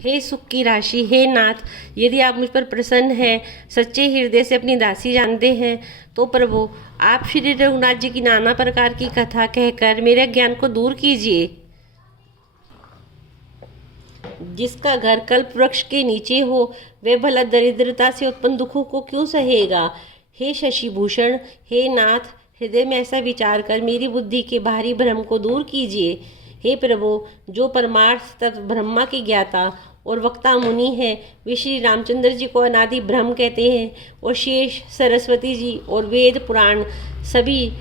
हे सुख की राशि, हे नाथ, यदि आप मुझ पर प्रसन्न हैं, सच्चे हृदय से अपनी दासी जानते हैं, तो प्रभु आप श्री रघुनाथ जी की नाना प्रकार की कथा कहकर मेरे ज्ञान को दूर कीजिए। जिसका घर कल्प वृक्ष के नीचे हो, वह भला दरिद्रता से उत्पन्न दुखों को क्यों सहेगा। हे शशिभूषण, हे नाथ, हृदय में ऐसा विचार कर मेरी बुद्धि के बाहरी भ्रम को दूर कीजिए। हे प्रभु, जो परमार्थ तत्व ब्रह्मा के ज्ञाता और वक्ता मुनि हैं, वे श्री रामचंद्र जी को अनादि ब्रह्म कहते हैं, और शेष, सरस्वती जी और वेद पुराण सभी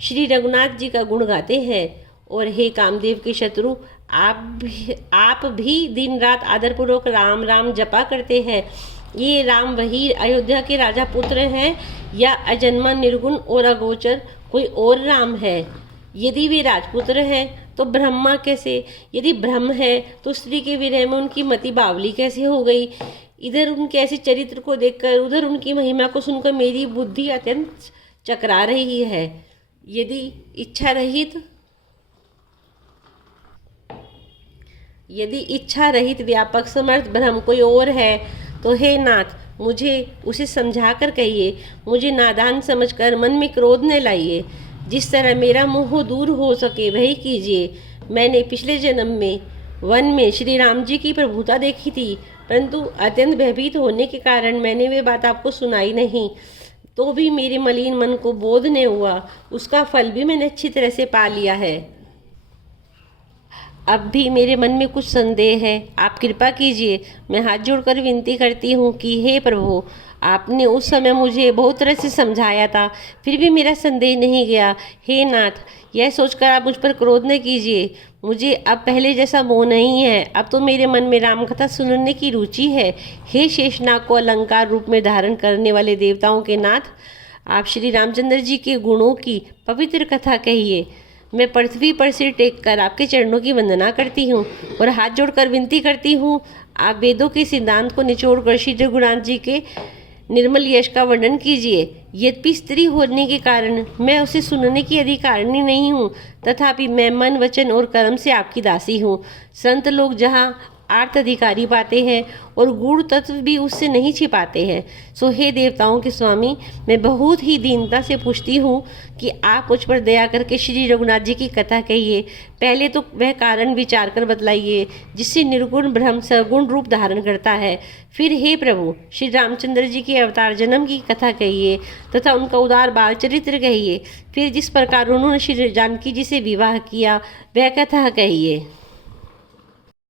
श्री रघुनाथ जी का गुण गाते हैं। और हे कामदेव के शत्रु, आप भी दिन रात आदरपूर्वक राम राम जपा करते हैं। ये राम वही अयोध्या के राजा पुत्र हैं, या अजन्मा, निर्गुण और अगोचर कोई और राम है। यदि वे राजपुत्र हैं तो ब्रह्मा कैसे, यदि ब्रह्म है तो स्त्री के विरह में उनकी मति बावली कैसे हो गई। इधर उनके ऐसे चरित्र को देखकर, उधर उनकी महिमा को सुनकर मेरी बुद्धि अत्यंत चकरा रही है। यदि इच्छा रहित व्यापक समर्थ ब्रह्म कोई और है, तो हे नाथ, मुझे उसे समझा कर कहिए। मुझे नादान समझकर मन में क्रोध न लाइए। जिस तरह मेरा मोह दूर हो सके वही कीजिए। मैंने पिछले जन्म में वन में श्री राम जी की प्रभुता देखी थी, परंतु अत्यंत भयभीत होने के कारण मैंने वे बात आपको सुनाई नहीं। तो भी मेरे मलिन मन को बोध न हुआ। उसका फल भी मैंने अच्छी तरह से पा लिया है। अब भी मेरे मन में कुछ संदेह है, आप कृपा कीजिए। मैं हाथ जोड़कर विनती करती हूँ कि हे प्रभु, आपने उस समय मुझे बहुत तरह से समझाया था, फिर भी मेरा संदेह नहीं गया। हे नाथ, यह सोचकर आप मुझ पर क्रोध न कीजिए। मुझे अब पहले जैसा मोह नहीं है। अब तो मेरे मन में रामकथा सुनने की रुचि है। हे शेषनाग को अलंकार रूप में धारण करने वाले देवताओं के नाथ, आप श्री रामचंद्र जी के गुणों की पवित्र कथा कहिए। मैं पृथ्वी पर सिर टेक कर आपके चरणों की वंदना करती हूँ और हाथ जोड़कर विनती करती हूँ, आप वेदों के सिद्धांत को निचोड़ कर श्री रघुनाथ जी के निर्मल यश का वर्णन कीजिए। यद्यपि स्त्री होने के कारण मैं उसे सुनने की अधिकारिणी नहीं हूँ, तथापि मैं मन, वचन और कर्म से आपकी दासी हूँ। संत लोग जहाँ आर्त अधिकारी पाते हैं और गूढ़ तत्व भी उससे नहीं छिपाते हैं। सो हे देवताओं के स्वामी, मैं बहुत ही दीनता से पूछती हूँ कि आप मुझ पर दया करके श्री रघुनाथ जी की कथा कहिए। पहले तो वह कारण विचार कर बतलाइए जिससे निर्गुण ब्रह्म सगुण रूप धारण करता है। फिर हे प्रभु, श्री रामचंद्र जी के अवतार जन्म की कथा कहिए तथा उनका उदार बाल चरित्र कहिए। फिर जिस प्रकार उन्होंने श्री जानकी जी से विवाह किया वह कथा कहिए।